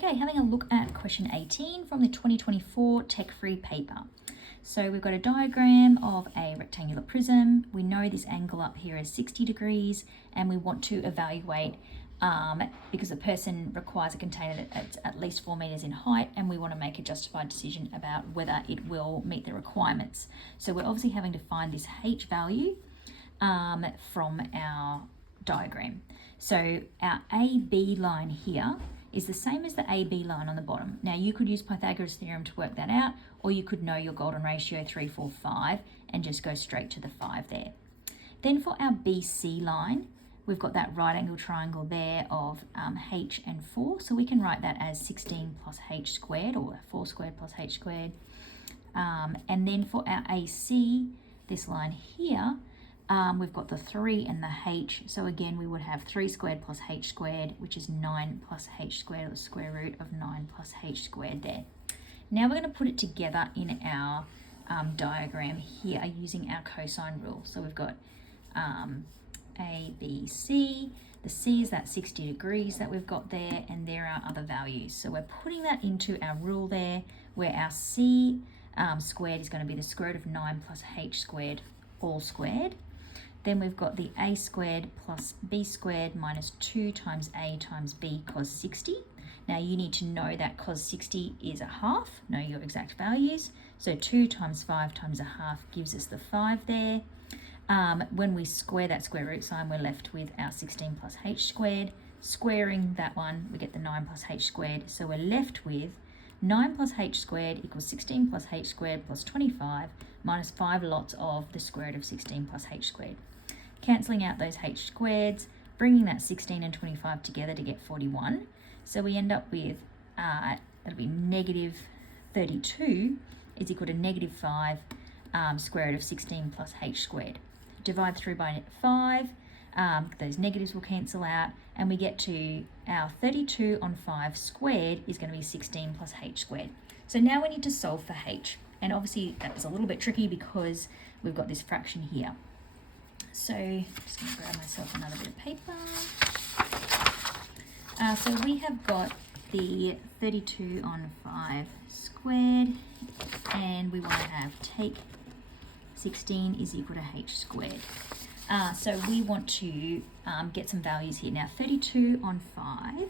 Okay, having a look at question 18 from the 2024 tech-free paper. So we've got a diagram of a rectangular prism. We know this angle up here is 60 degrees, and we want to evaluate because the person requires a container that's at least 4 meters in height, and we want to make a justified decision about whether it will meet the requirements. So we're obviously having to find this H value from our diagram. So our AB line here is the same as the AB line on the bottom. Now you could use Pythagoras theorem to work that out, or you could know your golden ratio 3, 4, 5 and just go straight to the 5 there. Then for our BC line, we've got that right angle triangle there of H and 4, so we can write that as 16 plus H squared, or 4 squared plus H squared. And then for our AC, this line here, we've got the 3 and the H, so again we would have 3 squared plus H squared, which is 9 plus H squared, or the square root of 9 plus H squared there. Now we're going to put it together in our diagram here using our cosine rule. So we've got A, B, C. The C is that 60 degrees that we've got there, and there are other values. So we're putting that into our rule there, where our C squared is going to be the square root of 9 plus H squared, all squared. Then we've got the A squared plus B squared minus 2 times A times B cos 60. Now you need to know that cos 60 is a half, know your exact values. So 2 times 5 times a half gives us the 5 there. When we square that square root sign, we're left with our 16 plus H squared. Squaring that one, we get the 9 plus H squared. So we're left with 9 plus H squared equals 16 plus H squared plus 25 minus 5 lots of the square root of 16 plus H squared. Cancelling out those H squareds, bringing that 16 and 25 together to get 41. So we end up with, it'll be negative 32 is equal to negative 5 square root of 16 plus H squared. Divide through by 5, those negatives will cancel out, and we get to our 32 on 5 squared is going to be 16 plus H squared. So now we need to solve for H. And obviously that was a little bit tricky because we've got this fraction here. So I'm just going to grab myself another bit of paper. So we have got the 32 on 5 squared, and we want to have take 16 is equal to H squared. So we want to get some values here. Now 32 on 5,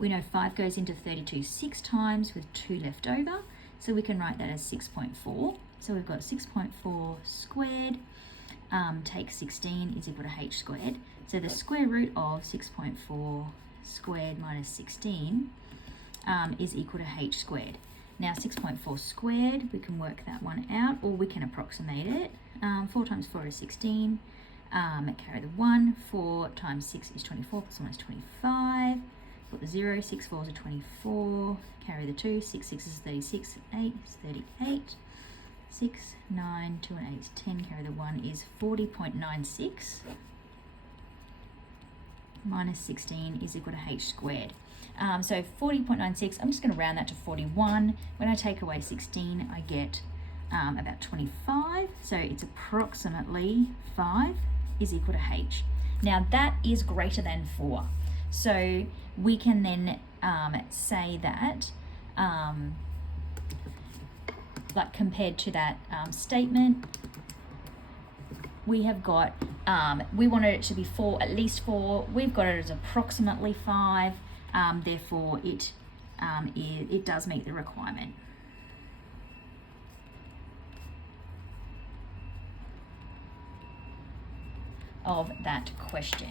we know 5 goes into 32 6 times with 2 left over, so we can write that as 6.4. So we've got 6.4 squared, take 16 is equal to H squared. So the square root of 6.4 squared minus 16 is equal to H squared. Now 6.4 squared, we can work that one out, or we can approximate it. 4 times 4 is 16, carry the 1, 4 times 6 is 24, plus 1 is 25, put the 0, 6 4s are 24, carry the 2, 6 6 is 36, 8 is 38, 6, 9, 2 and 8 is 10, carry the 1 is 40.96, minus 16 is equal to H squared. So 40.96, I'm just going to round that to 41. When I take away 16, I get about 25. So it's approximately 5 is equal to H. Now that is greater than 4. So we can then say that, like compared to that statement, we have got, we wanted it to be 4, at least 4. We've got it as approximately 5. Therefore, it does meet the requirement. Of that question.